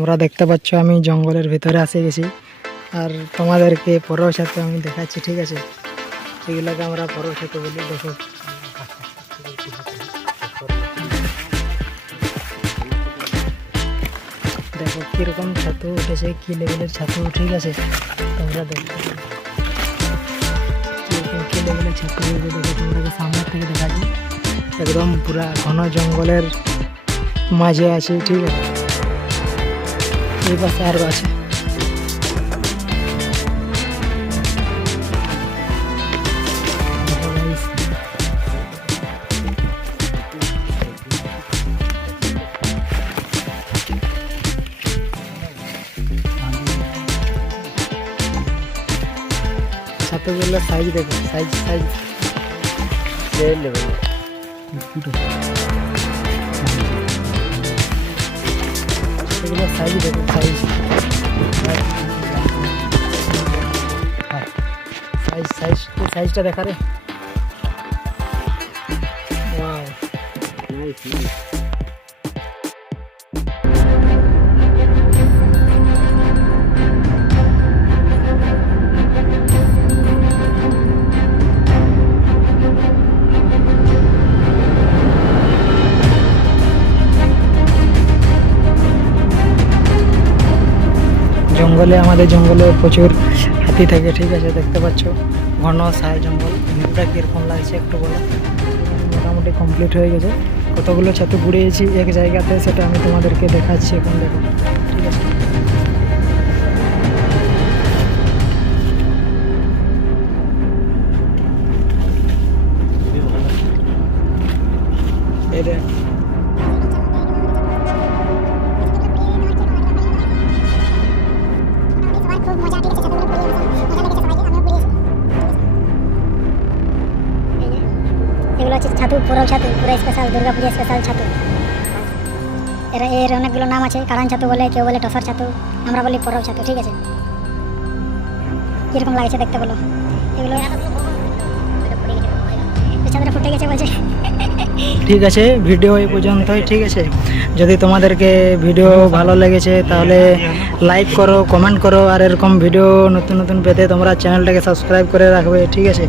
তোমরা দেখতে পাচ্ছ আমি জঙ্গলের ভিতরে আসে গেছি, আর তোমাদেরকে পরের সাথে আমি দেখাচ্ছি। ঠিক আছে, এগুলোকে আমরা পরের সাথে বলি। দেখো দেখো কীরকম ছাতু উঠেছে, কী লেভেলের ছাতু। ঠিক আছে, তোমরা দেখো কী লেভেলের ছাতু দেখো। তোমরা সামনের থেকে দেখাচ্ছি, একদম পুরা ঘন জঙ্গলের মাঝে আছে। ঠিক আছে, এই পাশে আরও আছে। ছাতুগুলোর সাইজ দেখো, সাইজ সাইজ এগুলো সাইজ দেখো, সাইজ সাইজ সাইজ সাইজটা দেখা রে। জঙ্গলে, আমাদের জঙ্গলে প্রচুর হাতি থাকে। ঠিক আছে, দেখতে পাচ্ছ ঘন সার জঙ্গল। ভিউটা কীরকম লাগছে একটু বলো। মোটামুটি কমপ্লিট হয়ে গেছে, কতগুলো ছাতু ঘুরিয়েছি এক জায়গাতে, সেটা আমি তোমাদেরকে দেখাচ্ছি এখন। দেখো ঠিক আছে, এটা এগুলো হচ্ছে ছাতু, পোড়াও ছাতু, পুরো স্পেশাল দুর্গাপুজো স্পেশাল ছাতু। এর অনেকগুলো নাম আছে, কারান ছাতু বলে, কেউ বলে টসার ছাতু, আমরা বলি পোড়াও ছাতু। ঠিক আছে, কীরকম লাগছে দেখতে বলো। এগুলো ছাতুটা ফুটে গেছে বলছে। ঠিক আছে, ভিডিও এই পর্যন্তই। ঠিক আছে, যদি তোমাদেরকে ভিডিও ভালো লেগেছে তাহলে লাইক করো, কমেন্ট করো, আর এরকম ভিডিও নতুন নতুন পেতে তোমরা চ্যানেলটাকে সাবস্ক্রাইব করে রাখবে। ঠিক আছে।